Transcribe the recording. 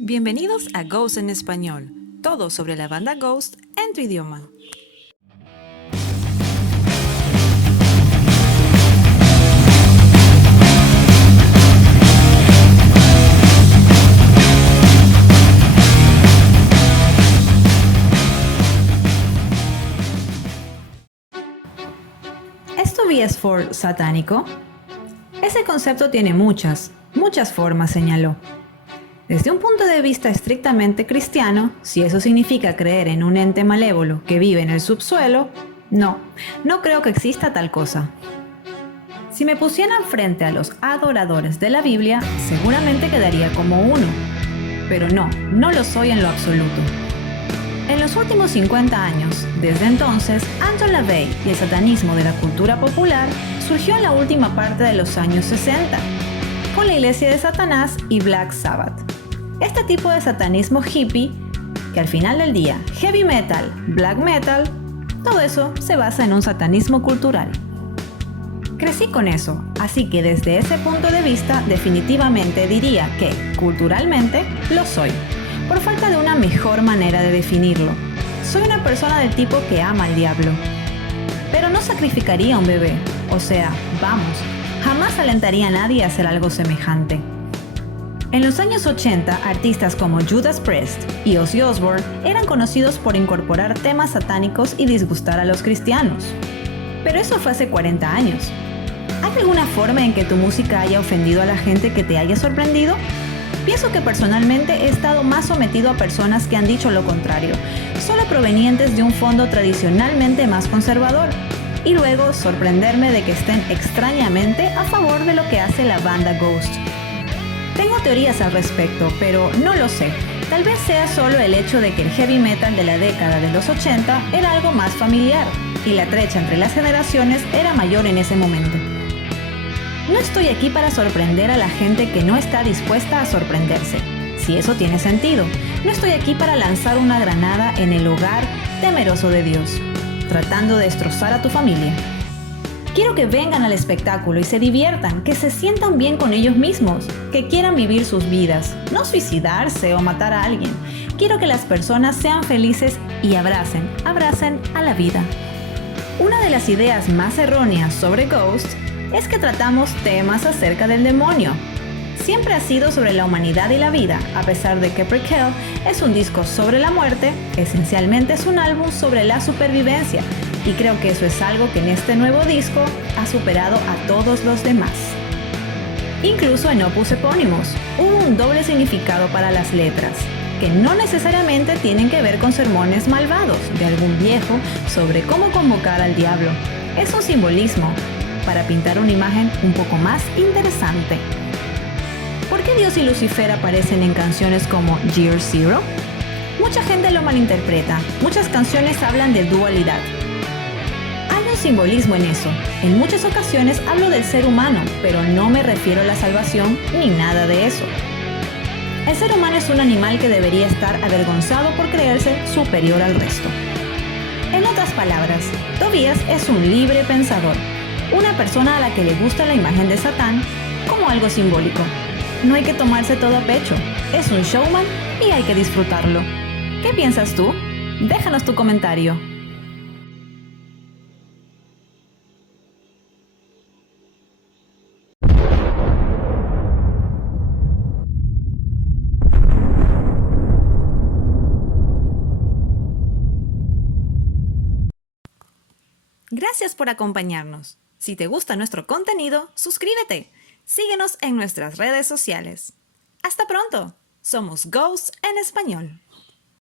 Bienvenidos a Ghost en Español, todo sobre la banda Ghost en tu idioma. ¿Esto es for satánico? Ese concepto tiene muchas formas, señaló. Desde un punto de vista estrictamente cristiano, si eso significa creer en un ente malévolo que vive en el subsuelo, no creo que exista tal cosa. Si me pusieran frente a los adoradores de la Biblia, seguramente quedaría como uno. Pero no lo soy en lo absoluto. En los últimos 50 años, desde entonces, Anton LaVey y el satanismo de la cultura popular surgió en la última parte de los años 60, con la Iglesia de Satanás y Black Sabbath. Este tipo de satanismo hippie, que al final del día, heavy metal, black metal, todo eso se basa en un satanismo cultural. Crecí con eso, así que desde ese punto de vista definitivamente diría que, culturalmente, lo soy, por falta de una mejor manera de definirlo. Soy una persona del tipo que ama al diablo, pero no sacrificaría a un bebé, o sea, jamás alentaría a nadie a hacer algo semejante. En los años 80, artistas como Judas Priest y Ozzy Osbourne eran conocidos por incorporar temas satánicos y disgustar a los cristianos. Pero eso fue hace 40 años. ¿Hay alguna forma en que tu música haya ofendido a la gente que te haya sorprendido? Pienso que personalmente he estado más sometido a personas que han dicho lo contrario, solo provenientes de un fondo tradicionalmente más conservador, y luego sorprenderme de que estén extrañamente a favor de lo que hace la banda Ghost. Tengo teorías al respecto, pero no lo sé. Tal vez sea solo el hecho de que el heavy metal de la década de los 80 era algo más familiar, y la brecha entre las generaciones era mayor en ese momento. No estoy aquí para sorprender a la gente que no está dispuesta a sorprenderse, si eso tiene sentido. No estoy aquí para lanzar una granada en el hogar temeroso de Dios, tratando de destrozar a tu familia. Quiero que vengan al espectáculo y se diviertan, que se sientan bien con ellos mismos, que quieran vivir sus vidas, no suicidarse o matar a alguien. Quiero que las personas sean felices y abracen a la vida. Una de las ideas más erróneas sobre Ghost es que tratamos temas acerca del demonio. Siempre ha sido sobre la humanidad y la vida, a pesar de que Prequel es un disco sobre la muerte, esencialmente es un álbum sobre la supervivencia, y creo que eso es algo que en este nuevo disco ha superado a todos los demás. Incluso en Opus Epónimos hubo un doble significado para las letras, que no necesariamente tienen que ver con sermones malvados de algún viejo sobre cómo convocar al diablo. Es un simbolismo para pintar una imagen un poco más interesante. ¿Por qué Dios y Lucifer aparecen en canciones como Year Zero? Mucha gente lo malinterpreta. Muchas canciones hablan de dualidad. Hay un simbolismo en eso. En muchas ocasiones hablo del ser humano, pero no me refiero a la salvación ni nada de eso. El ser humano es un animal que debería estar avergonzado por creerse superior al resto. En otras palabras, Tobías es un libre pensador, una persona a la que le gusta la imagen de Satán como algo simbólico. No hay que tomarse todo a pecho, es un showman y hay que disfrutarlo. ¿Qué piensas tú? Déjanos tu comentario. Gracias por acompañarnos. Si te gusta nuestro contenido, suscríbete. Síguenos en nuestras redes sociales. Hasta pronto. Somos Ghost en Español.